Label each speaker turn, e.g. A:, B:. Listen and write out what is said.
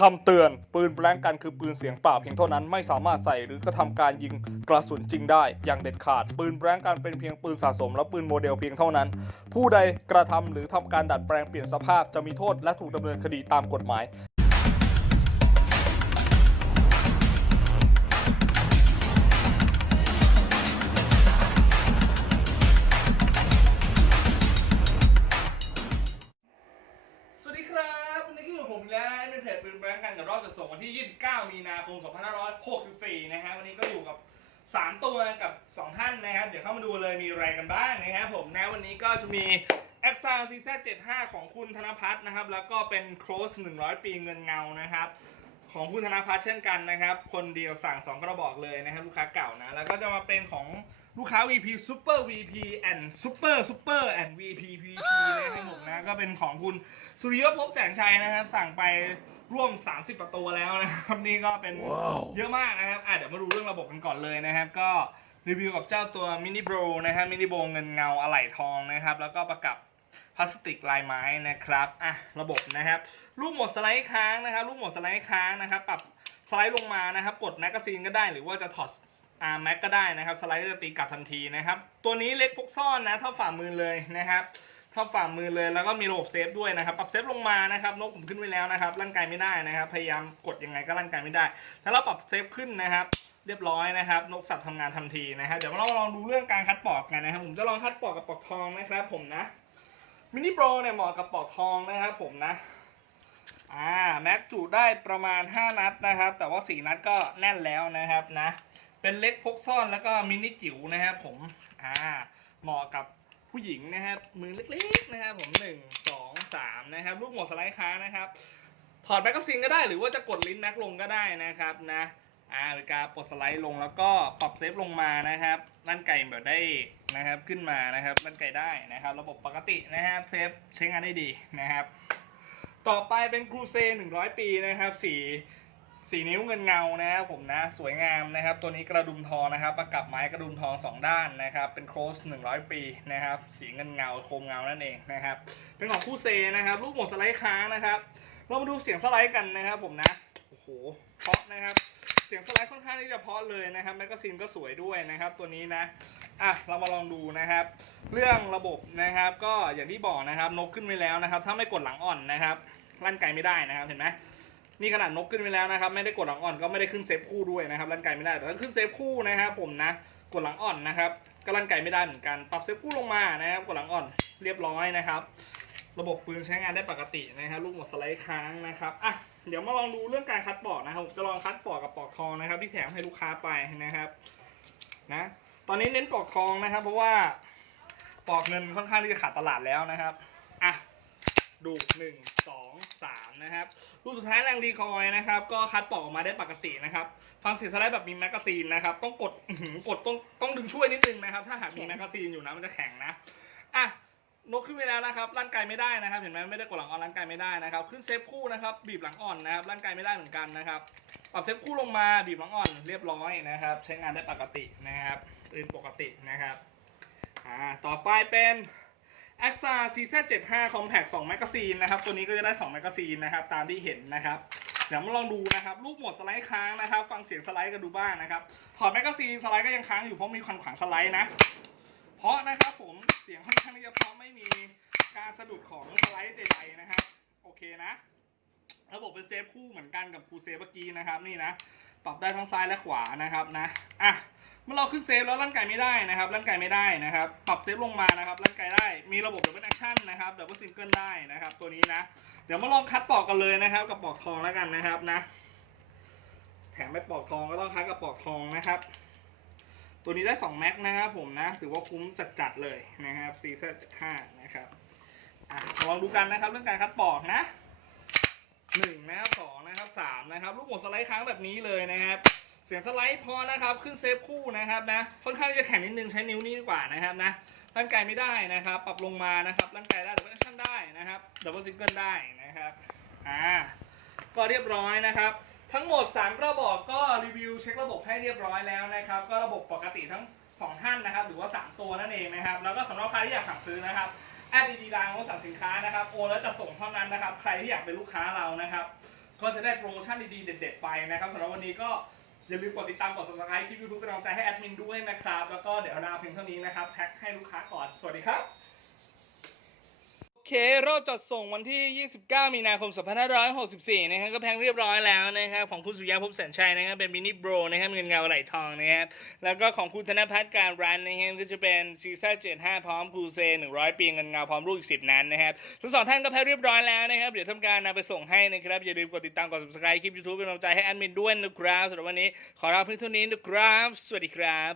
A: คำเตือนปืนแบล็งกันคือปืนเสียงเปล่าเพียงเท่านั้นไม่สามารถใส่หรือกระทำการยิงกระสุนจริงได้อย่างเด็ดขาด ปืนแบล็งกันเป็นเพียงปืนสะสมและปืนโมเดลเพียงเท่านั้น ผู้ใดกระทำหรือทำการดัดแปลงเปลี่ยนสภาพจะมีโทษและถูกดำเนินคดีตามกฎหมาย ที่ 29 มีนาคม 2564 นะฮะ วันนี้ก็อยู่กับ 3 ตัวกับ 2 ท่านนะครับ เดี๋ยวเข้ามาดูเลยมีอะไรกันบ้างนะครับผมนะวันนี้ก็จะมี e x a c z 75 ของคุณธนพัฒน์นะครับ แล้วก็เป็น c r o s 100 ปีเงินเงานะครับ ของคุณธนพัฒน์เช่นกันนะครับ คนเดียวสั่ง 2 กระบอกเลยนะครับ ลูกค้าเก่านะ แล้วก็จะมาเป็นของลูกค้า VP Super VP and Super Super and VP VP นะครับผมนะ ก็เป็นของคุณสุริยภพแสงชัยนะครับ สั่งไป ร่วม 30กว่าตัวแล้วนะครับ นี่ก็เป็นเยอะมากนะครับอะเดี๋ยวมาดูเรื่องระบบกันก่อนเลยนะครับ ก็รีวิวกับเจ้าตัว Mini Bro นะครับ Mini Bro เงินเงาอะไหล่ทองนะครับ แล้วก็ประกับพลาสติกลายไม้นะครับอะระบบนะครับลูกหมดสไลด์ค้างนะครับลูกหมดสไลด์ค้างนะครับ ปรับสไลด์ลงมานะครับ กดแมกกาซีนก็ได้หรือว่าจะถอดอาร์แม็กก็ได้นะครับ สไลด์ก็จะตีกลับทันทีนะครับ ตัวนี้เล็กพกซ่อนนะเท่าฝ่ามือเลยนะครับ เท่าฝ่ามือเลยแล้วก็มีระบบเซฟด้วยนะครับปรับเซฟลงมานะครับนกผมขึ้นไว้แล้วนะครับร่างกายไม่ได้นะครับ พยายามกดยังไงก็ร่างกายไม่ได้ ถ้าเราปรับเซฟขึ้นนะครับเรียบร้อยนะครับนกสับทำงานทันทีนะครับเดี๋ยวเราลองดูเรื่องการคัดปอกกันนะครับผมจะลองคัดปอกกับปอกทองนะครับ ผมนะมินิโปรเนี่ยเหมาะกับปอกทองนะครับ ผมนะอ่าแม็กจุได้ประมาณ 5 นัดนะครับ แต่ว่า 4 นัดก็แน่นแล้วนะครับนะเป็นเล็กพกซ่อนแล้วก็มินิจิ๋วนะครับผมอ่าเหมาะกับ ผู้หญิงนะครับ มือเล็กๆนะครับผม1 2 3นะครับลูกหมดสไลด์ค้างนะครับถอดแมกกาซีนก็ได้หรือว่าจะกดลิ้นแม็กลงก็ได้นะครับนะอ่าเวลาปลดสไลด์ลงแล้วก็ปรับเซฟลงมานะครับลั่นไก่แบบได้นะครับขึ้นมานะครับลั่นไก่ได้นะครับ ระบบปกตินะครับเซฟใช้งานได้ดีนะครับ ต่อไปเป็นครูเซ่100 ปีนะครับสี สีนิ้วเงินเงานะครับผมนะสวยงามนะครับ ตัวนี้กระดุมทองนะครับ ประกับไม้กระดุมทองสองด้านนะครับ เป็นโคส100 ปีนะครับ สีเงินเงาโคมเงานั่นเองนะครับ เป็นของคู่เซนะครับลูกหมดสไลด์ค้างนะครับ เรามาดูเสียงสไลด์กันนะครับ ผมนะโอ้โหเพราะนะครับ เสียงสไลด์ค่อนข้างที่จะเพาะเลยนะครับแมกกาซีนก็สวยด้วยนะครับ ตัวนี้นะอะเรามาลองดูนะครับ เรื่องระบบนะครับ ก็อย่างที่บอกนะครับนกขึ้นไว้แล้วนะครับ ถ้าไม่กดหลังอ่อนนะครับลั่นไกลไม่ได้นะครับเห็นไหม นี่ขนาดนกขึ้นไว้แล้วนะครับ ไม่ได้กดหลังอ่อนก็ไม่ได้ขึ้นเซฟคู่ด้วยนะครับลั่นไกไม่ได้แต่ถ้าขึ้นเซฟคู่นะครับผมนะกดหลังอ่อนนะครับก็ลั่นไกไม่ได้เหมือนกันปรับเซฟคู่ลงมานะครับกดหลังอ่อนเรียบร้อยนะครับระบบปืนใช้งานได้ปกตินะครับลูกหมดสไลด์ค้างนะครับอะเดี๋ยวมาลองดูเรื่องการคัดปอกนะครับจะลองคัดปอกกับปอกทองนะครับ ที่แถมให้ลูกค้าไปนะครับนะตอนนี้เน้นปอกทองนะครับ เพราะว่าปอกเงินค่อนข้างที่จะขาดตลาดแล้วนะครับอะดูหนึ่ง นะครับลูกสุดท้ายแรงดีคอยนะครับ ก็คัดปอกออกมาได้ปกตินะครับ ฟังเสียงสไลด์แบบมีแมกกาซีนนะครับ ต้องกดอื้อหือกดต้องต้องดึงช่วยนิดนึงนะครับ ถ้าหากมีแมกกาซีนอยู่นะมันจะแข็งนะอะนกขึ้นไปแล้วนะครับร่างกายไม่ได้นะครับ เห็นไหมไม่ได้กดหลังอ่อนร่างกายไม่ได้นะครับ ขึ้นเซฟคู่นะครับ บีบหลังอ่อนนะครับร่างกายไม่ได้เหมือนกันนะครับปรับเซฟคู่ลงมาบีบหลังอ่อนเรียบร้อยนะครับ ใช้งานได้ปกตินะครับปืนปกตินะครับอ่าต่อไปเป็น a x a CZ 75 Compact 2แมกกาซีนนะครับ ตัวนี้ก็จะได้2แมกกาซีนนะครับ ตามที่เห็นนะครับ เดี๋ยวมาลองดูนะครับลูกหมดสไลด์ค้างนะครับ ฟังเสียงสไลด์กันดูบ้างนะครับ ถอดแมกกาซีนสไลด์ก็ยังค้างอยู่เพราะมีควันขวางสไลด์นะ เพราะนะครับผม เสียงค่อนข้างที่จะเพราะไม่มีการสะดุดของสไลด์ใดๆนะครับ โอเคนะ ระบบเป็นเซฟคู่เหมือนกันกับครูเซฟเมื่อกี้นะครับ นี่นะ ปรับได้ทั้งซ้ายและขวานะครับนะ อะ มื่อเราขึ้นเซฟแล้วร่างกายไม่ได้นะครับ ร่างกายไม่ได้นะครับ ปรับเซฟลงมานะครับ ร่างกายได้ มีระบบดับเบิลแอคชั่นนะครับดับเบิลซิงเกิลได้นะครับ ตัวนี้นะ เดี๋ยวมาลองคัดปอกกันเลยนะครับ กับปอกทองแล้วกันนะครับนะ แถมไปปอกทองก็ต้องคัดกับปอกทองนะครับ ตัวนี้ได้2แม็กนะครับผมนะ ถือว่าคุ้มจัดๆเลยนะครับซีซั่น75นะครับอะลองดูกันนะครับ เรื่องการคัดปอกนะหนึ่งนะครับสองนะครับสามนะครับ ลูกหมดสไลด์ค้างแบบนี้เลยนะครับ สียงสไลด์พอนะครับ ขึ้นเซฟคู่นะครับนะ ค่อนข้างจะแข็งนิดนึงใช้นิ้วนี้ดีกว่านะครับนะร่างกายไม่ได้นะครับ ปรับลงมานะครับร่างกายได้ดับเบิลชั่นได้นะครับดับเบิลซิงเกิลได้นะครับอ่าก็เรียบร้อยนะครับทั้งหมด 3 กระบอกก็รีวิวเช็คระบบให้เรียบร้อยแล้วนะครับ ก็ระบบปกติทั้ง 2 ท่านนะครับ หรือว่า 3 ตัวนั่นเองนะครับ แล้วก็สำหรับใครที่อยากสั่งซื้อนะครับแอดดีๆไลน์ของสั่งสินค้านะครับโอนแล้วจะส่งเท่านั้นนะครับ ใครที่อยากเป็นลูกค้าเรานะครับ ก็จะได้โปรโมชั่นดีๆเด็ด ๆ ไปนะครับสำหรับวันนี้ก็ อย่าลืมกดติดตามกด subscribe คลิปยูทูบเป็นกำลังใจให้แอดมินด้วยนะครับ แล้วก็เดี๋ยวลาเพียงเท่านี้นะครับ แพ็คให้ลูกค้าก่อน สวัสดีครับ เครอบจัดส่งวันที่ 29 มีนาคม 2564 นะครับ ก็แพ็คเรียบร้อยแล้วนะครับ ของคุณสุยาภพแสนชัยนะครับ เป็นมินิโบรนะครับเงินเงาไหลทองนะครับ แล้วก็ของคุณธนพัฒน์การรันนะครับก็จะเป็นซีซ่า75 พร้อมคูเซ 100 ปีเงินเงาพร้อมลูกอีก 10 นั้นนะครับ ทั้งสองท่านก็แพ็คเรียบร้อยแล้วนะครับ เดี๋ยวทำการนำไปส่งให้นะครับ อย่าลืมกดติดตามกด subscribe คลิป YouTube เป็นกำลังใจให้แอดมินด้วยนะครับสำหรับวันนี้ขอลาเพียงเท่านี้นะครับ สวัสดีครับ